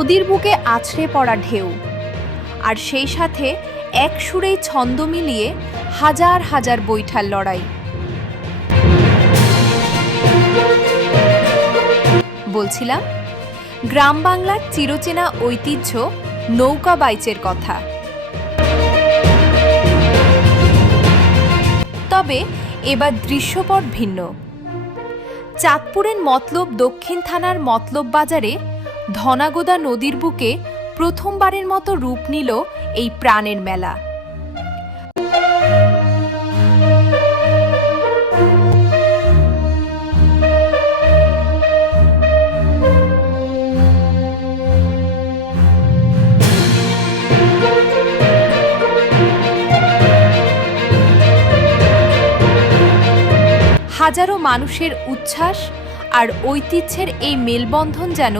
নদীর বুকে আছড়ে পড়া ঢেউ, আর সেই সাথে এক সুরেই ছন্দ মিলিয়ে হাজার হাজার বৈঠার লড়াই। বলছিলাম গ্রাম বাংলার চিরচেনা ঐতিহ্য নৌকা বাইচের কথা। তবে এবার দৃশ্যপট ভিন্ন। চাঁদপুরের মতলব দক্ষিণ থানার মতলব বাজারে ধনাগোদা নদীর বুকে প্রথমবারের মতো রূপ নিল এই প্রাণের মেলা। হাজারো মানুষের উচ্ছ্বাস আর ঐতিহ্যের এই মেলবন্ধন যেন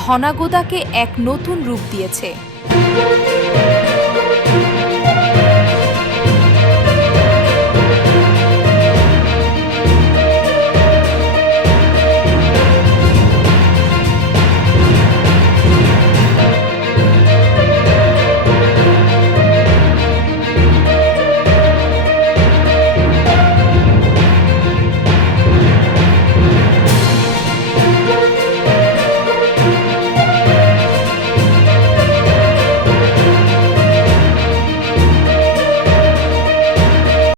ধনাগোদাকে এক নতুন রূপ দিয়েছে।